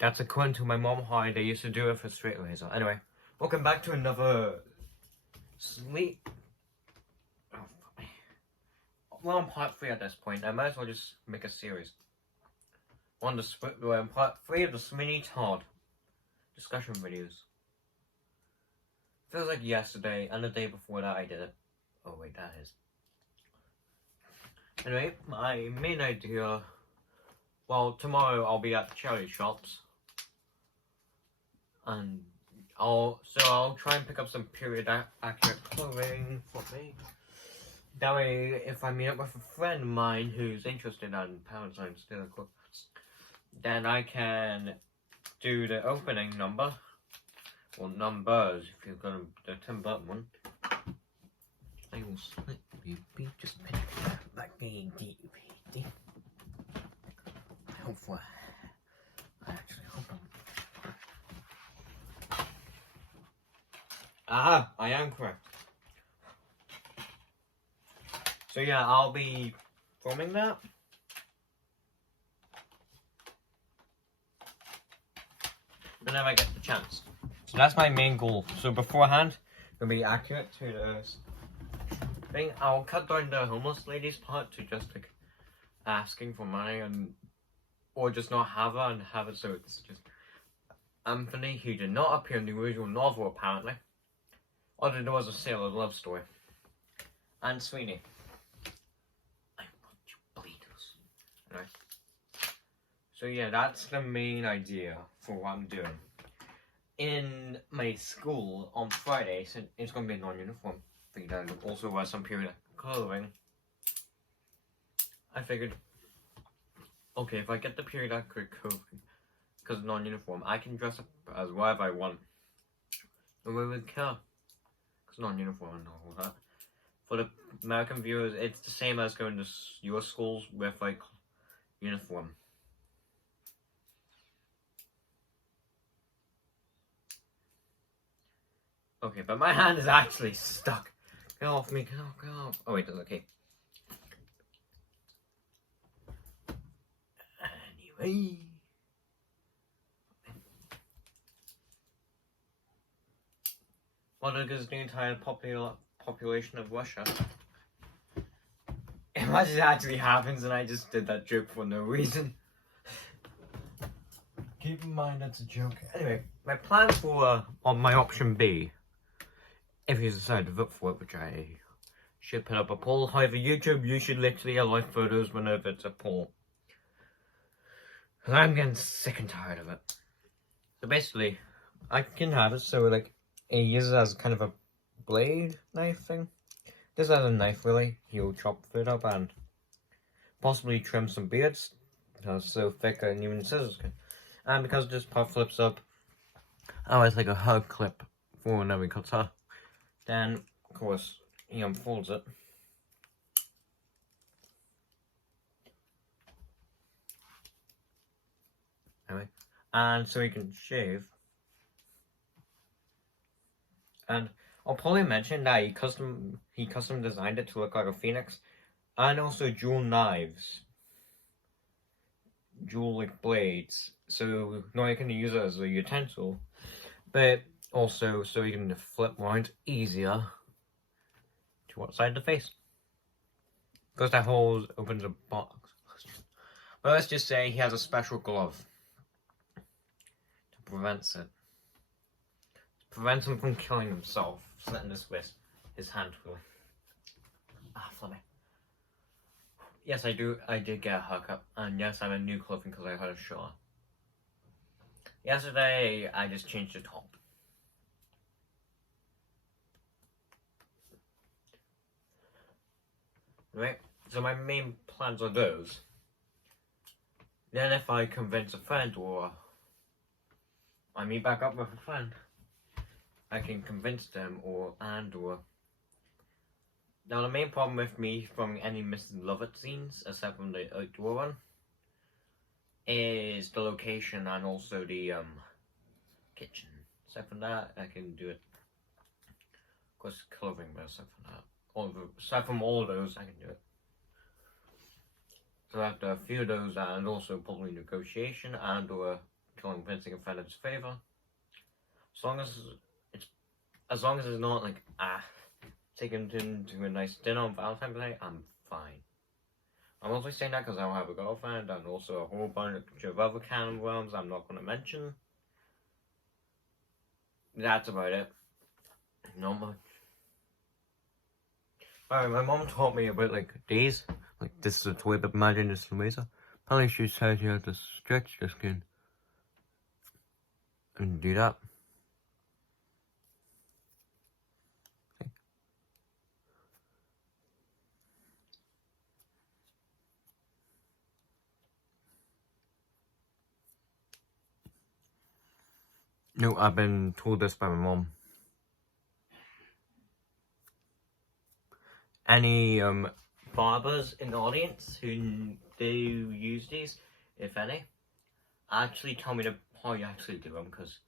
That's according to my mom how they used to do it for straightaways. So anyway, welcome back to another sleep. Oh, fuck me. Well, I'm part 3 at this point. I might as well just make a series. We're in part 3 of the Sweeney Todd discussion videos. Feels like yesterday and the day before that I did it. Oh wait, that is. Anyway, my main idea. Well, tomorrow I'll be at the charity shops, and I'll try and pick up some period accurate clothing for me. That way, if I meet up with a friend of mine who's interested in pound signs, then I can do the opening number, or numbers if you're gonna the 10-button one. I will split you, just pick like the hopefully. Actually, hold on. Aha! I am correct. So yeah, I'll be filming that. Whenever I get the chance. So that's my main goal. So beforehand, it'll be accurate to the thing. I'll cut down the homeless lady's part to just like asking for money or just not have her and have it so it's just Anthony, who did not appear in the original novel apparently. Although there was a sailor love story. And Sweeney. I want you bleeders. Anyway. So yeah, that's the main idea for what I'm doing. In my school on Friday, so it's going to be a non-uniform thing that also wear some period clothing. I figured, okay, if I get the period accurate clothing, because non-uniform, I can dress up as whatever I want. Nobody would care. Because non-uniform and all that. For the American viewers, it's the same as going to your schools with like uniform. Okay, but my hand is actually stuck. Get off me, get off. Oh wait, that's okay. Anyway. Well, because the entire population of Russia. Imagine it actually happens and I just did that joke for no reason. Keep in mind that's a joke. Anyway, my plan for on my option B, if you decide to vote for it, which I should put up a poll. However, YouTube, you should literally allow photos whenever it's a poll. Because I'm getting sick and tired of it. So basically, I can have it so like it uses as kind of a blade knife thing. This as a knife really. He'll chop it up and possibly trim some beards. Because it's so thick and even scissors can. And because this part flips up, oh, it's like a hug clip for whenever he cuts her. Then, of course, he unfolds it. Anyway, and so he can shave. And I'll probably mention that he custom designed it to look like a phoenix, and also dual knives, dual like blades. So not only can you use it as a utensil, but also so you can flip around easier to outside the face. Because that hole opens a box. But let's just say he has a special glove to prevent it. Prevent him from killing himself, slitting his hand through. Ah, flummy. Yes, I did get a haircut, and yes, I'm in new clothing because I had a shower. Yesterday, I just changed the top. Right, so my main plans are those. Then if I convince a friend or I meet back up with a friend, I can convince them or. Now the main problem with me from any Mrs. Lovett scenes, except from the outdoor one, is the location and also the kitchen. Except from that, I can do it. Of course, clothing, but except from that, aside from all those, I can do it. So after a few of those, and also probably negotiation and or convincing a friend in his favor. As long as it's not like taking him to a nice dinner on Valentine's Day, I'm fine. I'm also saying that because I don't have a girlfriend and also a whole bunch of other can of worms I'm not going to mention. That's about it. Not much. Alright, my mom taught me about like days. Like this is a toy, but imagine this is a razor. Apparently she says you have to stretch your skin. And do that. Okay. No, I've been told this by my mom. Any barbers in the audience who do use these, if any, actually tell me how you actually do them, because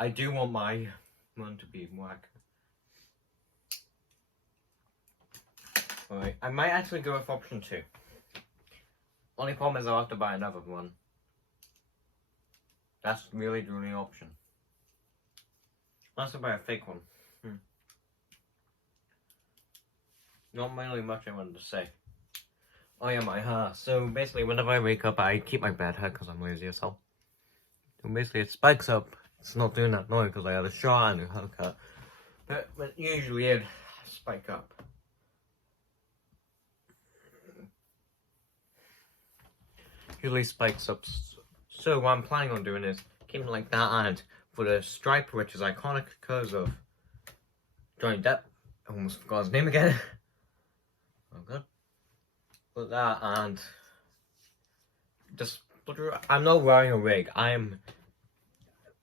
I do want my one to be more accurate. Alright, I might actually go with option 2. Only problem is I'll have to buy another one. That's really the only option. Unless I buy a fake one. Not really much I wanted to say. Oh yeah, my hair. So basically, whenever I wake up, I keep my bed hair because I'm lazy as hell. So basically, it spikes up. It's not doing that noise because I had a shower and a haircut. But usually it'd spike up. Usually spikes up. So what I'm planning on doing is keeping it like that, and for the stripe, which is iconic because of Johnny Depp. I almost forgot his name again. Oh god. Put that and just I'm not wearing a wig.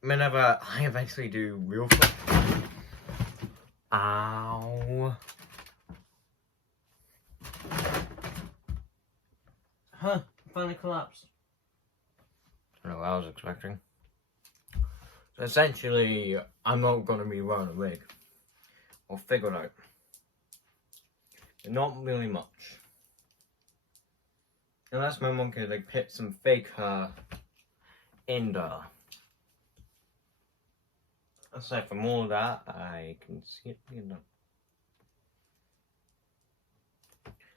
Whenever I eventually do real ow. Huh, finally collapsed. I don't know what I was expecting. So essentially, I'm not gonna be wearing a wig. I'll figure it out. But not really much. Unless my mom could like put some fake hair in there. Aside from all that, I can see it being done.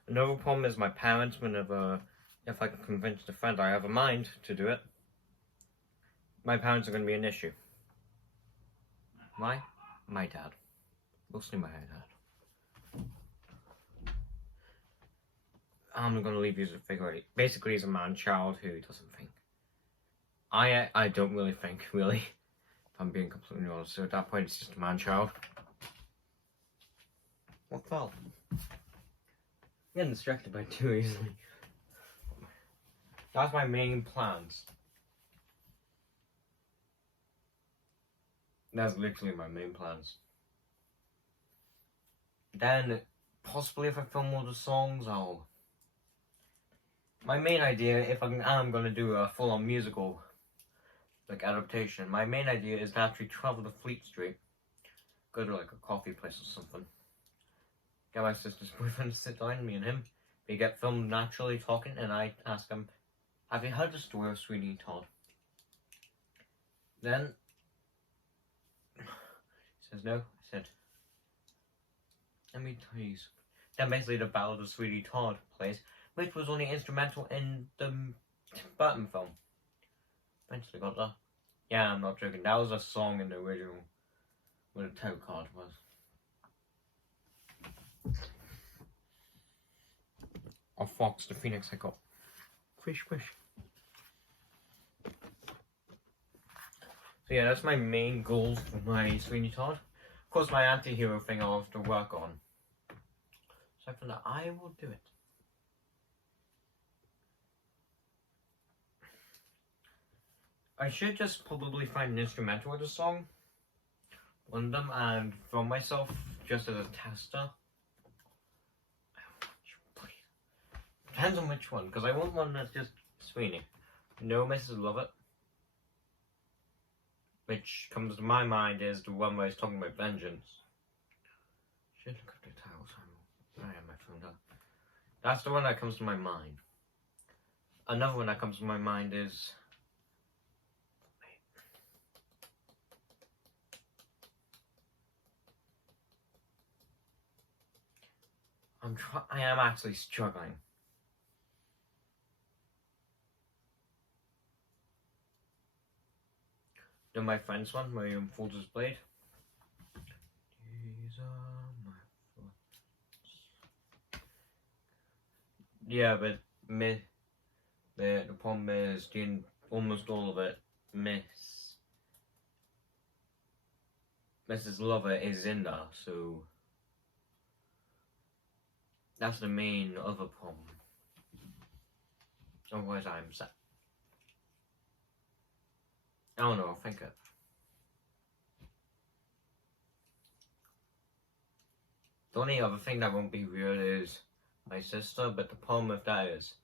Another problem is my parents, if I can convince a friend I have a mind to do it, my parents are going to be an issue. Why? My dad. Mostly my dad. I'm going to leave you as a figure 8. Basically, he's a man-child who doesn't think. I don't really think, really. If I'm being completely honest. So at that point, it's just a man-child. What fell? I'm getting distracted by too easily. That's my main plans. That's literally my main plans. Then, possibly if I film all the songs, my main idea, if I'm gonna do a full-on musical, like, adaptation, my main idea is to actually travel to Fleet Street, go to, like, a coffee place or something, get my sister's boyfriend to sit down, me and him, we get filmed naturally talking, and I ask him, have you heard the story of Sweeney Todd? Then, he says no. I said, let me tell you. Then basically the Ballad of Sweeney Todd plays, which was only instrumental in the Burton film. Eventually got that. Yeah, I'm not joking. That was a song in the original, where the title card was. Or Fox the Phoenix I got. Quish, quish. So yeah, that's my main goals for my Sweeney Todd. Of course, my anti-hero thing I'll have to work on. So for that, I will do it. I should just probably find an instrumental of the song, on them, and film myself just as a tester. Depends on which one, because I want one that's just Sweeney. No Mrs. Lovett. Which comes to my mind is the one where he's talking about vengeance. Should look at the title. I have my phone down. That's the one that comes to my mind. Another one that comes to my mind is I am actually struggling. Then my friend's one where he unfolds his blade. These are my thoughts. Yeah, but the problem is doing almost all of it. Mrs. Lover is in there, so that's the main other problem. Otherwise, I'm set. I don't know, I'll think it. The only other thing that won't be real is my sister, but the problem with that is,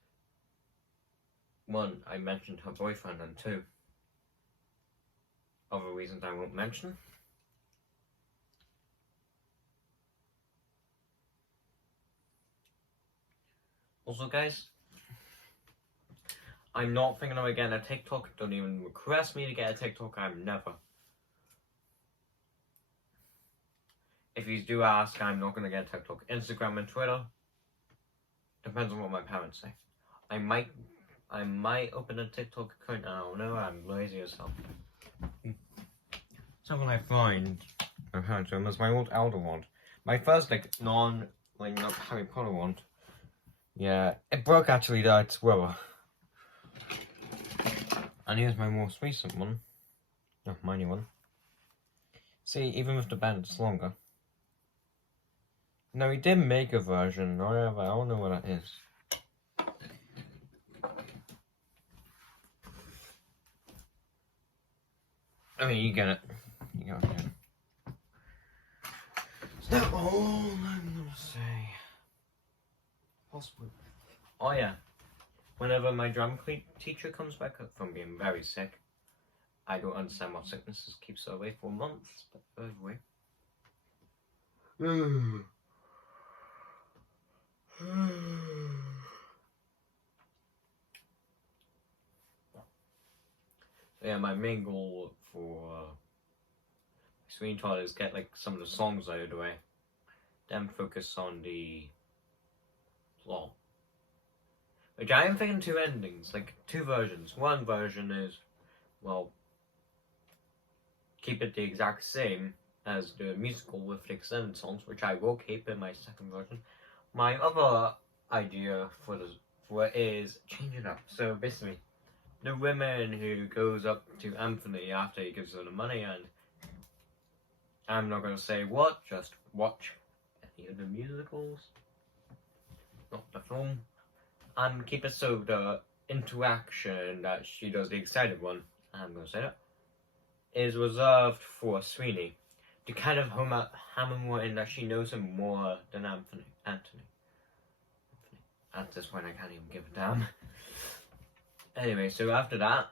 one, I mentioned her boyfriend, and two, other reasons I won't mention. Also, guys, I'm not thinking of getting a TikTok. Don't even request me to get a TikTok. I'm never. If you do ask, I'm not going to get a TikTok. Instagram and Twitter. Depends on what my parents say. I might open a TikTok account. I don't know. I'm lazy as hell. Something I find my parents do is my old Elder wand. My first not Harry Potter wand. Yeah, it broke actually. That's rubber. And here's my most recent one. Oh, mini one. See, even with the band, it's longer. Now, he did make a version, however, I don't know what that is. I mean, you get it. You got it. Is that all I'm gonna say? Possibly. Oh, yeah. Whenever my drum teacher comes back up from being very sick, I don't understand what sicknesses keeps her away for months, but anyway. So yeah, my main goal for Sweeney Todd is get some of the songs out of the way, then focus on the plot. Which I am thinking two endings, two versions. One version is, well, keep it the exact same as the musical with the extended songs, which I will keep in my second version. My other idea for it is change it up. So basically, the woman who goes up to Anthony after he gives her the money, and I'm not going to say what, just watch any of the musicals, not the film, and keep it so the interaction that she does, the excited one, I'm going to say that, is reserved for Sweeney, to kind of hammer more in that she knows him more than Anthony. At this point, I can't even give a damn. Anyway, so after that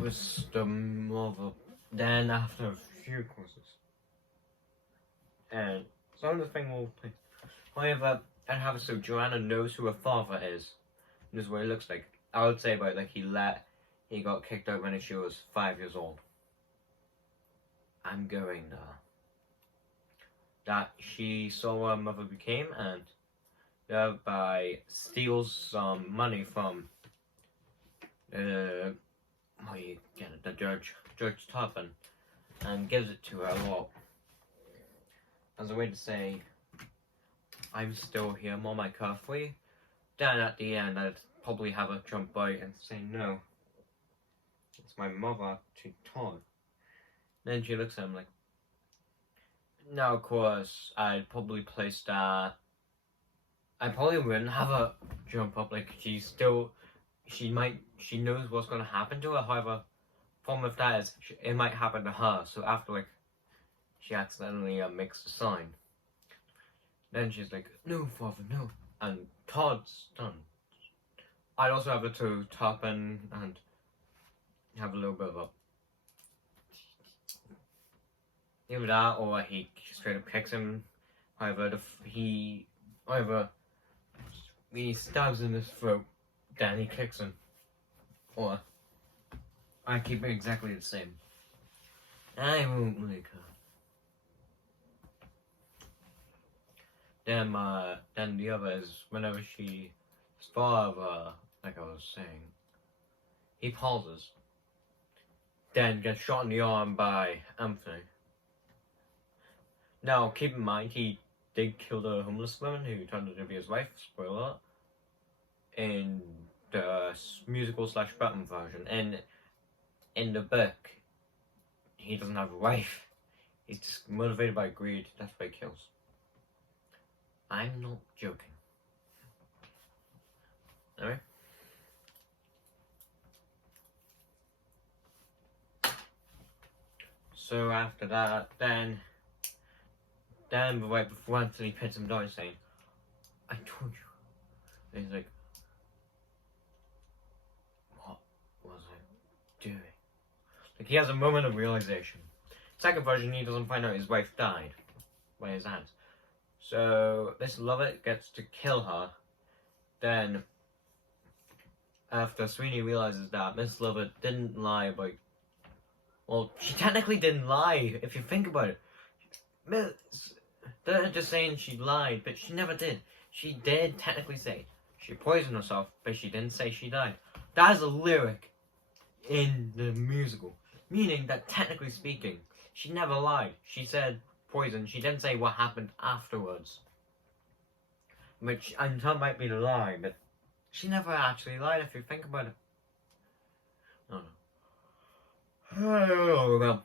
was the mother. Then after a few courses, and some of the thing will play. However, I'd have it so Joanna knows who her father is, knows what he looks like. I would say about he got kicked out when she was 5 years old. I'm going there. That she saw what her mother became, and thereby steals some money from the Judge Toppin, and gives it to her as a way to say, I'm still here, Mom, I care for you. Then at the end, I'd probably have her jump out and say, no, it's my mother to Todd. Then she looks at him like, now of course, I'd probably place that. I probably wouldn't have her jump up, she knows what's going to happen to her. However, problem with that is it might happen to her. So after she accidentally makes the sign, then she's like, no, father, no. And Todd's done. I'd also have her to top and have a little bit of a either that or he straight up kicks him. However, he stabs in his throat, then he kicks him. Or I keep it exactly the same. I won't make her. Then the other is whenever she's father, like I was saying, he pauses. Then gets shot in the arm by Anthony. Now, keep in mind, he did kill the homeless woman who turned out to be his wife, spoiler alert, in the musical / Batman version. And in the book, he doesn't have a wife. He's just motivated by greed, that's why he kills. I'm not joking. Alright? So after that, then right before Anthony pins him down saying, I told you. And he's like, what was I doing? Like, he has a moment of realization. Second version, he doesn't find out his wife died by his hands. So this Lovett gets to kill her. Then, after Sweeney realizes that Miss Lovett didn't lie about... Well, she technically didn't lie, if you think about it. They're just saying she lied, but she never did. She did technically say she poisoned herself, but she didn't say she died. That is a lyric in the musical. Meaning that, technically speaking, she never lied. She said poison. She didn't say what happened afterwards. Which, and that might be the lie, but she never actually lied if you think about it. I don't know. Oh, well.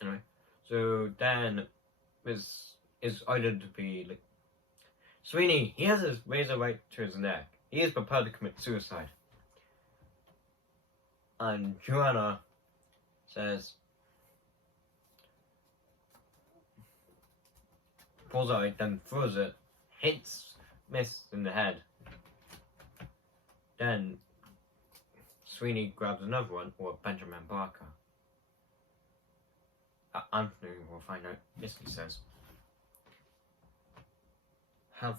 Anyway, so Dan is ordered to be like, Sweeney, he has his razor right to his neck. He is prepared to commit suicide. And Joanna says, pulls out, then throws it, hits Miss in the head. Then Sweeney grabs another one, or Benjamin Barker. Anthony will find out. Yes, he says, have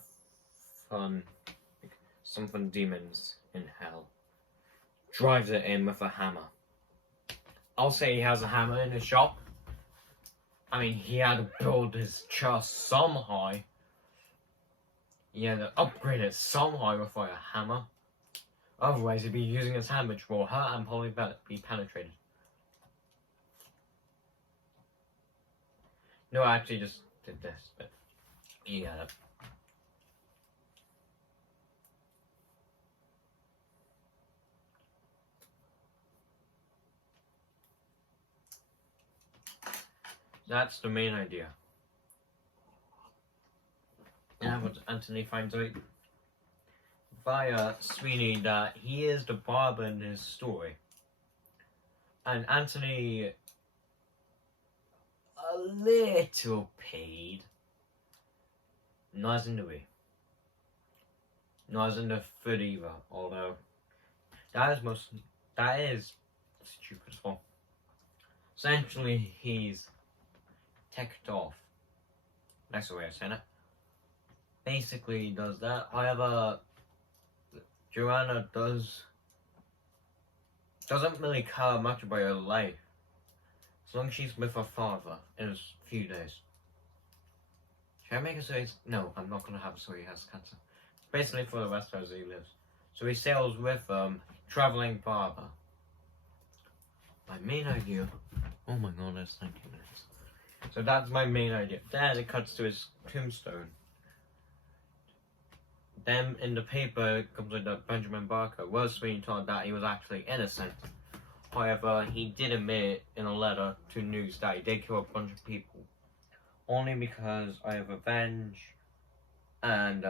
fun. Something demons in hell. Drives it in with a hammer. I'll say he has a hammer in his shop. I mean, he had to build his chest somehow. He had to upgrade it somehow with a hammer. Otherwise, he'd be using his hammer, which will hurt and probably be penetrated. No, I actually just did this, but you got it. That's the main idea. And what Anthony finds out via Sweeney that he is the barber in his story. And Anthony a little paid. Not as in the way. Not as in the foot either, although that is stupid as well. Essentially he's ticked off. That's the way I said it. Basically he does that. However, Joanna doesn't really care much about her life. As long as she's with her father in a few days. Should I make a story? No, I'm not going to have a story he has cancer. Basically for the rest as he lives. So he sails with travelling barber. My main idea. Oh my god, that's 19 minutes. So that's my main idea. Then it cuts to his tombstone. Then in the paper it comes with that Benjamin Barker was Sweeney Todd that he was actually innocent. However, he did admit in a letter to news that he did kill a bunch of people. Only because I have revenge and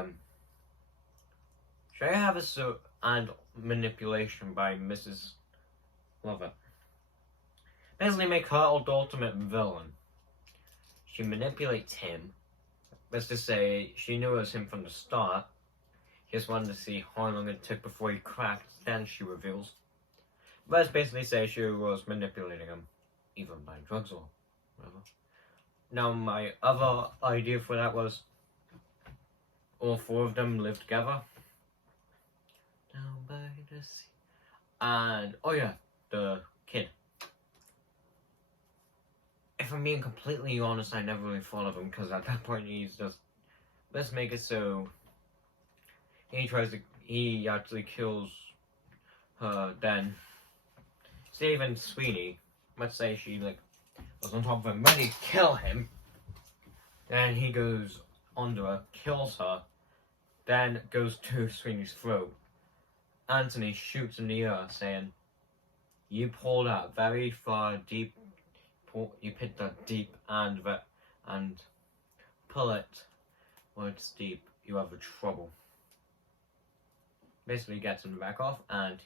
should I have a and manipulation by Mrs. Lovett. Basically make her the ultimate villain. She manipulates him. Let's just say she knew it was him from the start. She just wanted to see how long it took before he cracked, then she reveals. Let's basically say she was manipulating him, even by drugs or whatever. Now my other idea for that was all four of them live together. Down by the sea. And, oh yeah, the kid. If I'm being completely honest, I never really thought of him because at that point he's just let's make it so he actually kills her, then saving Sweeney, let's say she was on top of him, ready to kill him, then he goes under her, kills her, then goes to Sweeney's throat. Anthony shoots in the air saying, you pulled out very far deep, you picked that deep and pull it when it's deep, you have trouble. Basically gets him back off, and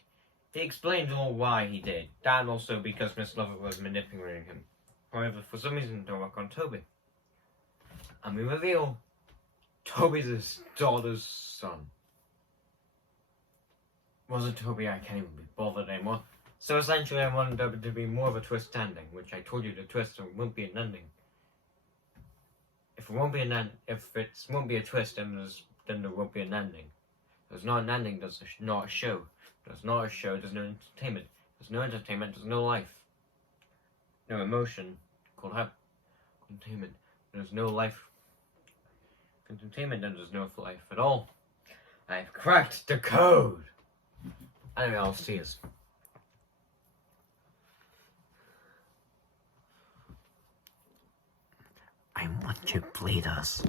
he explains all why he did. That also because Miss Lover was manipulating him. However, for some reason it don't work on Toby. And we reveal Toby's his daughter's son. Wasn't Toby, I can't even be bothered anymore. So essentially I wanted there to be more of a twist ending, which I told you the twist won't be an ending. If it won't be won't be a twist, then there won't be an ending. There's not an ending, there's not a show. There's not a show, there's no entertainment. There's no entertainment, there's no life. No emotion, called entertainment. There's no life. Entertainment, then there's no life at all. I've cracked the code! Anyway, I'll see you. I want to bleed us.